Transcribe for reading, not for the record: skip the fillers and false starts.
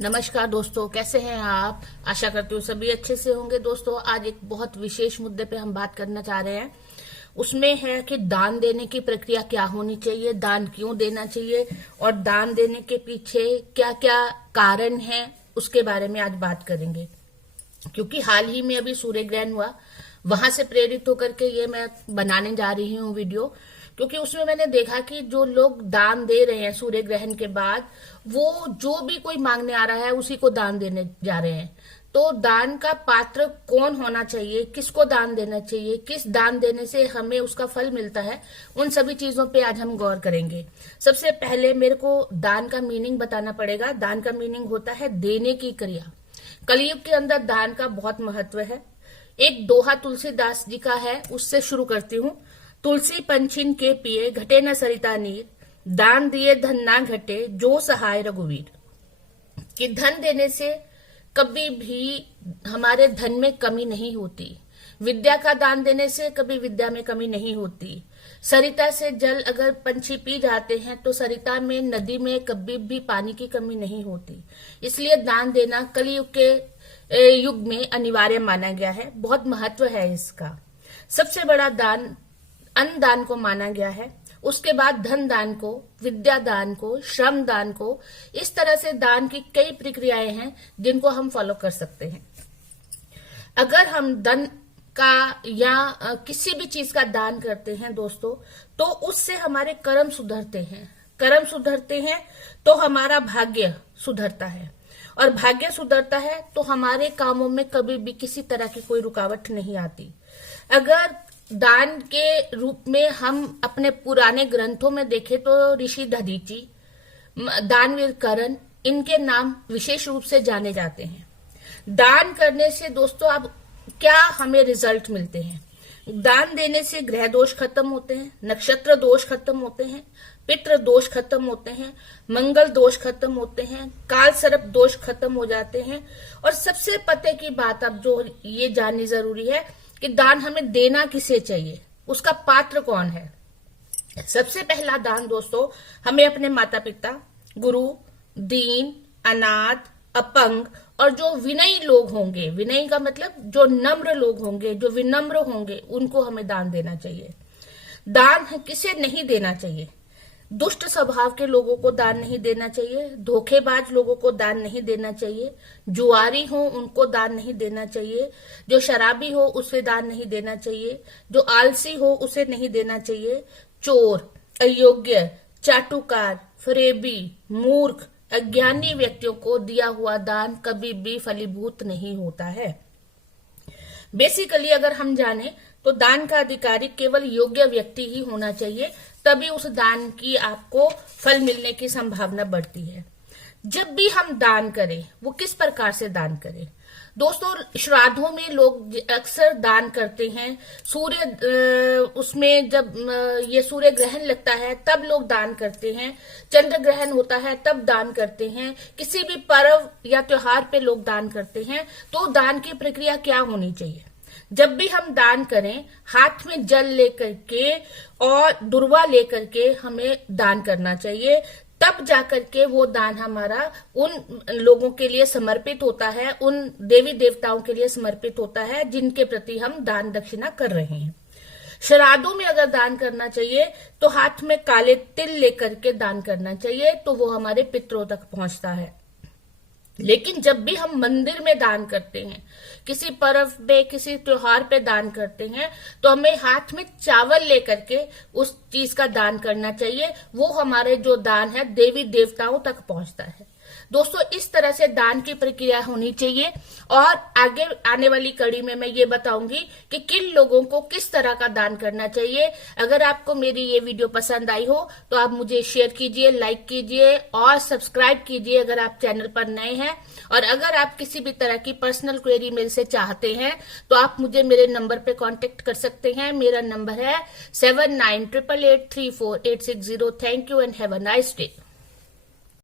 नमस्कार दोस्तों, कैसे हैं आप। आशा करती हूँ सभी अच्छे से होंगे। दोस्तों, आज एक बहुत विशेष मुद्दे पे हम बात करना चाह रहे हैं। उसमें है कि दान देने की प्रक्रिया क्या होनी चाहिए, दान क्यों देना चाहिए और दान देने के पीछे क्या क्या कारण है, उसके बारे में आज बात करेंगे। क्योंकि हाल ही में अभी सूर्य ग्रहण हुआ, वहां से प्रेरित होकर के ये मैं बनाने जा रही हूँ वीडियो। क्योंकि उसमें मैंने देखा कि जो लोग दान दे रहे हैं सूर्य ग्रहण के बाद, वो जो भी कोई मांगने आ रहा है उसी को दान देने जा रहे हैं। तो दान का पात्र कौन होना चाहिए, किसको दान देना चाहिए, किस दान देने से हमें उसका फल मिलता है, उन सभी चीजों पे आज हम गौर करेंगे। सबसे पहले मेरे को दान का मीनिंग बताना पड़ेगा। दान का मीनिंग होता है देने की क्रिया। कलयुग के अंदर दान का बहुत महत्व है। एक दोहा तुलसीदास जी का है, उससे शुरू करती हूँ। तुलसी पंछिन के पिए, घटे न सरिता नीर, दान दिए धन ना घटे, जो सहाय रघुवीर। कि धन देने से कभी भी हमारे धन में कमी नहीं होती। विद्या का दान देने से कभी विद्या में कमी नहीं होती। सरिता से जल अगर पंछी पी जाते हैं तो सरिता में, नदी में कभी भी पानी की कमी नहीं होती। इसलिए दान देना कलयुग के युग में अनिवार्य माना गया है। बहुत महत्व है इसका। सबसे बड़ा दान अन्न दान को माना गया है। उसके बाद धन दान को, विद्या दान को, श्रम दान को। इस तरह से दान की कई प्रक्रियाएं हैं जिनको हम फॉलो कर सकते हैं। अगर हम धन का या किसी भी चीज का दान करते हैं दोस्तों, तो उससे हमारे कर्म सुधरते हैं। कर्म सुधरते हैं तो हमारा भाग्य सुधरता है, और भाग्य सुधरता है तो हमारे कामों में कभी भी किसी तरह की कोई रुकावट नहीं आती। अगर दान के रूप में हम अपने पुराने ग्रंथों में देखें तो ऋषि दधीची, दानवीर करण, इनके नाम विशेष रूप से जाने जाते हैं। दान करने से दोस्तों अब क्या हमें रिजल्ट मिलते हैं। दान देने से ग्रह दोष खत्म होते हैं, नक्षत्र दोष खत्म होते हैं, पितृ दोष खत्म होते हैं, मंगल दोष खत्म होते हैं, काल सर्प दोष खत्म हो जाते हैं। और सबसे पते की बात अब जो ये जाननी जरूरी है कि दान हमें देना किसे चाहिए, उसका पात्र कौन है। सबसे पहला दान दोस्तों हमें अपने माता पिता, गुरु, दीन, अनाथ, अपंग और जो विनयी लोग होंगे, विनयी का मतलब जो नम्र लोग होंगे, जो विनम्र होंगे, उनको हमें दान देना चाहिए। दान किसे नहीं देना चाहिए। दुष्ट स्वभाव के लोगों को दान नहीं देना चाहिए, धोखेबाज लोगों को दान नहीं देना चाहिए, जुआरी हो उनको दान नहीं देना चाहिए, जो शराबी हो उसे दान नहीं देना चाहिए, जो आलसी हो उसे नहीं देना चाहिए, चोर, अयोग्य, चाटुकार, फरेबी, मूर्ख, अज्ञानी व्यक्तियों को दिया हुआ दान कभी भी फलीभूत नहीं होता है। बेसिकली अगर हम जाने तो दान का अधिकारी केवल योग्य व्यक्ति ही होना चाहिए, तभी उस दान की आपको फल मिलने की संभावना बढ़ती है। जब भी हम दान करें, वो किस प्रकार से दान करें दोस्तों। श्राद्धों में लोग अक्सर दान करते हैं। उसमें जब ये सूर्य ग्रहण लगता है तब लोग दान करते हैं, चंद्र ग्रहण होता है तब दान करते हैं, किसी भी पर्व या त्योहार पे लोग दान करते हैं। तो दान की प्रक्रिया क्या होनी चाहिए। जब भी हम दान करें, हाथ में जल लेकर के और दुर्वा लेकर के हमें दान करना चाहिए। तब जाकर के वो दान हमारा उन लोगों के लिए समर्पित होता है, उन देवी देवताओं के लिए समर्पित होता है जिनके प्रति हम दान दक्षिणा कर रहे हैं। श्राद्धों में अगर दान करना चाहिए तो हाथ में काले तिल लेकर के दान करना चाहिए, तो वो हमारे पितरों तक पहुंचता है। लेकिन जब भी हम मंदिर में दान करते हैं, किसी पर्व पे, किसी त्योहार पे दान करते हैं, तो हमें हाथ में चावल लेकर के उस चीज का दान करना चाहिए। वो हमारे जो दान है देवी देवताओं तक पहुंचता है। दोस्तों, इस तरह से दान की प्रक्रिया होनी चाहिए। और आगे आने वाली कड़ी में मैं ये बताऊंगी कि किन लोगों को किस तरह का दान करना चाहिए। अगर आपको मेरी ये वीडियो पसंद आई हो तो आप मुझे शेयर कीजिए, लाइक कीजिए और सब्सक्राइब कीजिए अगर आप चैनल पर नए हैं। और अगर आप किसी भी तरह की पर्सनल क्वेरी मेरे से चाहते हैं तो आप मुझे मेरे नंबर पे कांटेक्ट कर सकते हैं। मेरा नंबर है 7988834860। Thank you and have a nice day.